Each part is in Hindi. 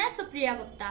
मैं सुप्रिया गुप्ता।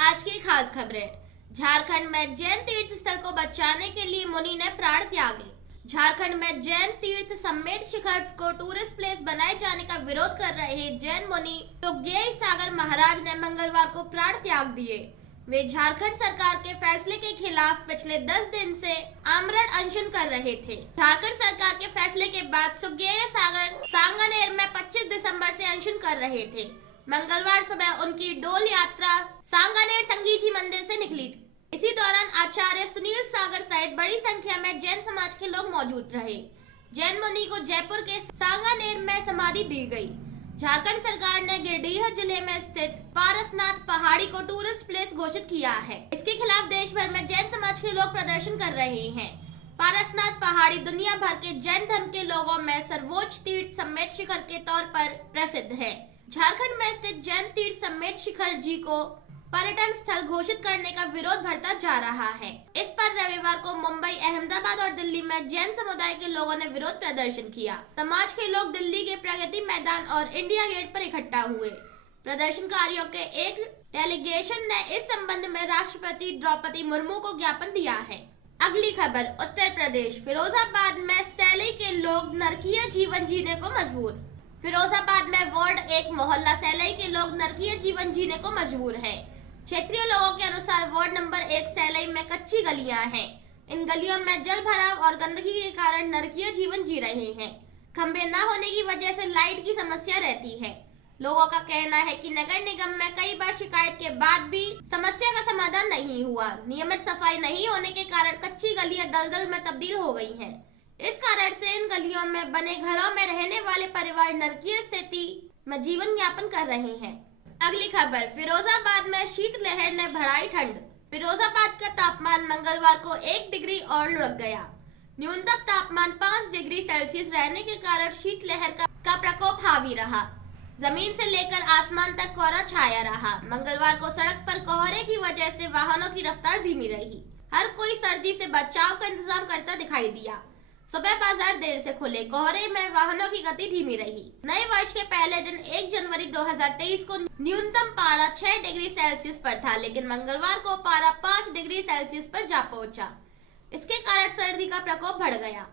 आज की खास खबरें। झारखंड में जैन तीर्थ स्थल को बचाने के लिए मुनि ने प्राण त्यागे। झारखंड में जैन तीर्थ समेत शिखर को टूरिस्ट प्लेस बनाए जाने का विरोध कर रहे जैन मुनि सुखदेव सागर महाराज ने मंगलवार को प्राण त्याग दिए। वे झारखंड सरकार के फैसले के खिलाफ पिछले 10 दिन से आमरण अनशन कर रहे थे। झारखंड सरकार के फैसले के बाद सुखदेव सागर सांगानेर में 25 दिसंबर से अनशन कर रहे थे। मंगलवार सुबह उनकी डोल यात्रा सांगानेर संगीजी मंदिर से निकली थी। इसी दौरान आचार्य सुनील सागर सहित बड़ी संख्या में जैन समाज के लोग मौजूद रहे। जैन मुनि को जयपुर के सांगानेर में समाधि दी गई। झारखंड सरकार ने गिरिडीह जिले में स्थित पारसनाथ पहाड़ी को टूरिस्ट प्लेस घोषित किया है। इसके खिलाफ देश भर में जैन समाज के लोग प्रदर्शन कर रहे हैं। पारसनाथ पहाड़ी दुनिया भर के जैन धर्म के लोगों में सर्वोच्च तीर्थ समेत शिखर के तौर पर प्रसिद्ध है। झारखंड में स्थित जैन तीर्थ समेत शिखर जी को पर्यटन स्थल घोषित करने का विरोध बढ़ता जा रहा है। इस पर रविवार को मुंबई, अहमदाबाद और दिल्ली में जैन समुदाय के लोगों ने विरोध प्रदर्शन किया। समाज के लोग दिल्ली के प्रगति मैदान और इंडिया गेट पर इकट्ठा हुए। प्रदर्शनकारियों के एक डेलीगेशन ने इस संबंध में राष्ट्रपति द्रौपदी मुर्मू को ज्ञापन दिया है। अगली खबर। उत्तर प्रदेश, फिरोजाबाद में सैलई के लोग नरकीय जीवन जीने को मजबूर। फिरोजाबाद में वार्ड 1 मोहल्ला सैलई के लोग नरकीय जीवन जीने को मजबूर है। क्षेत्रीय लोगों के अनुसार वार्ड नंबर 1 सैलई में कच्ची गलियां हैं। इन गलियों में जल भराव और गंदगी के कारण नरकीय जीवन जी रहे हैं। खंभे न होने की वजह से लाइट की समस्या रहती है। लोगों का कहना है कि नगर निगम में कई बार शिकायत के बाद भी समस्या का समाधान नहीं हुआ। नियमित सफाई नहीं होने के कारण कच्ची गलियां दलदल में तब्दील हो गई हैं। इस कारण से इन गलियों में बने घरों में रहने वाले परिवार नरकीय स्थिति में जीवन यापन कर रहे हैं। अगली खबर। फिरोजाबाद में शीतलहर ने बढ़ाई ठंड। फिरोजाबाद का तापमान मंगलवार को 1 डिग्री और लुढ़क गया। न्यूनतम तापमान 5 डिग्री सेल्सियस रहने के कारण शीतलहर का प्रकोप हावी रहा। जमीन से लेकर आसमान तक कोहरा छाया रहा। मंगलवार को सड़क पर कोहरे की वजह से वाहनों की रफ्तार धीमी रही। हर कोई सर्दी से बचाव का इंतजाम करता दिखाई दिया। सुबह बाजार देर से खुले। कोहरे में वाहनों की गति धीमी रही। नए वर्ष के पहले दिन 1 जनवरी 2023 को न्यूनतम पारा 6 डिग्री सेल्सियस पर था, लेकिन मंगलवार को पारा 5 डिग्री सेल्सियस पर जा पहुंचा। इसके कारण सर्दी का प्रकोप बढ़ गया।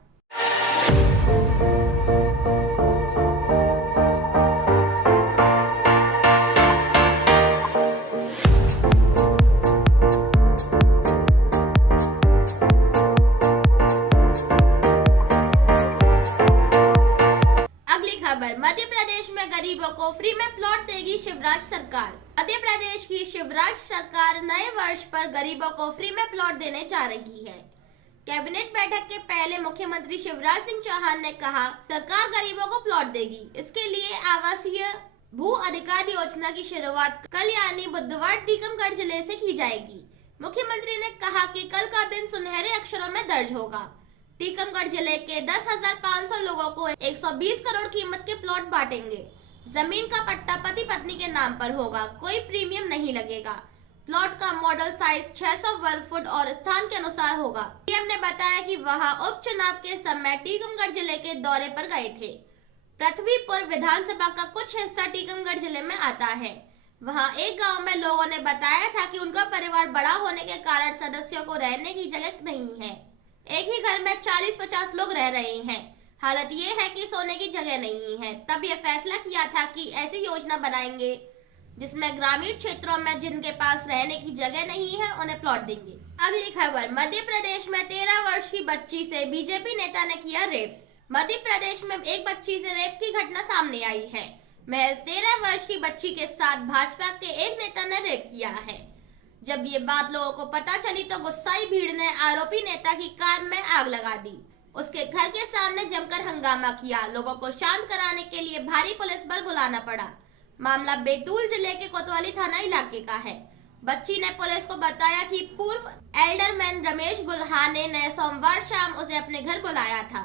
मध्य प्रदेश में गरीबों को फ्री में प्लॉट देगी शिवराज सरकार। मध्य प्रदेश की शिवराज सरकार नए वर्ष पर गरीबों को फ्री में प्लॉट देने जा रही है। कैबिनेट बैठक के पहले मुख्यमंत्री शिवराज सिंह चौहान ने कहा, सरकार गरीबों को प्लॉट देगी। इसके लिए आवासीय भू अधिकार योजना की शुरुआत कल यानी बुधवार टीकमगढ़ जिले से की जाएगी। मुख्यमंत्री ने कहा कि कल का दिन सुनहरे अक्षरों में दर्ज होगा। टीकमगढ़ जिले के 10,500 लोगों को 120 करोड़ कीमत के प्लॉट बांटेंगे। जमीन का पट्टा पति पत्नी के नाम पर होगा। कोई प्रीमियम नहीं लगेगा। प्लॉट का मॉडल साइज 600 वर्ग फुट और स्थान के अनुसार होगा। सीएम ने बताया कि वहां उपचुनाव के समय टीकमगढ़ जिले के दौरे पर गए थे। पृथ्वीपुर विधानसभा का कुछ हिस्सा टीकमगढ़ जिले में आता है। वहां एक गाँव में लोगों ने बताया था कि उनका परिवार बड़ा होने के कारण सदस्यों को रहने की जगह नहीं है। एक ही घर में 40-50 लोग रह रहे हैं। हालत ये है कि सोने की जगह नहीं है। तब यह फैसला किया था कि ऐसी योजना बनाएंगे जिसमें ग्रामीण क्षेत्रों में जिनके पास रहने की जगह नहीं है उन्हें प्लॉट देंगे। अगली खबर। मध्य प्रदेश में 13 वर्ष की बच्ची से बीजेपी नेता ने किया रेप। मध्य प्रदेश में एक बच्ची से रेप की घटना सामने आई है। महज 13 वर्ष की बच्ची के साथ भाजपा के एक नेता ने रेप किया है। जब ये बात लोगों को पता चली तो गुस्साई भीड़ ने आरोपी नेता की कार में आग लगा दी। उसके घर के सामने जमकर हंगामा किया। लोगों को शांत कराने के लिए भारी पुलिस बल बुलाना पड़ा। मामला बैतूल जिले के कोतवाली थाना इलाके का है। बच्ची ने पुलिस को बताया कि पूर्व एल्डरमैन रमेश गुल्हाने ने सोमवार शाम उसे अपने घर बुलाया था।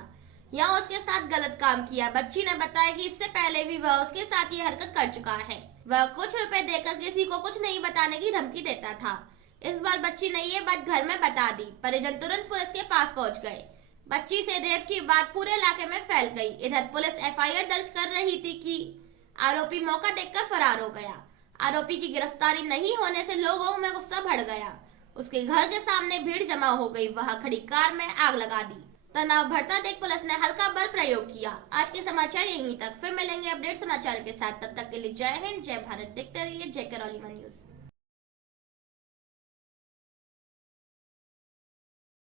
यहाँ उसके साथ गलत काम किया। बच्ची ने बताया कि इससे पहले भी वह उसके साथ ये हरकत कर चुका है। वह कुछ रुपए देकर किसी को कुछ नहीं बताने की धमकी देता था। इस बार बच्ची ने ये बात घर में बता दी। परिजन तुरंत पुलिस के पास पहुंच गए। बच्ची से रेप की बात पूरे इलाके में फैल गई। इधर पुलिस एफआईआर दर्ज कर रही थी कि आरोपी मौका देखकर फरार हो गया। आरोपी की गिरफ्तारी नहीं होने से लोगों में गुस्सा बढ़ गया। उसके घर के सामने भीड़ जमा हो गई, वहां खड़ी कार में आग लगा दी। तनाव बढ़ता देख पुलिस ने हल्का बल प्रयोग किया। आज के समाचार यहीं तक, फिर मिलेंगे अपडेट समाचार के साथ। तब तक के लिए जय हिंद, जय भारत। देखते रहिए जय करौली वन न्यूज।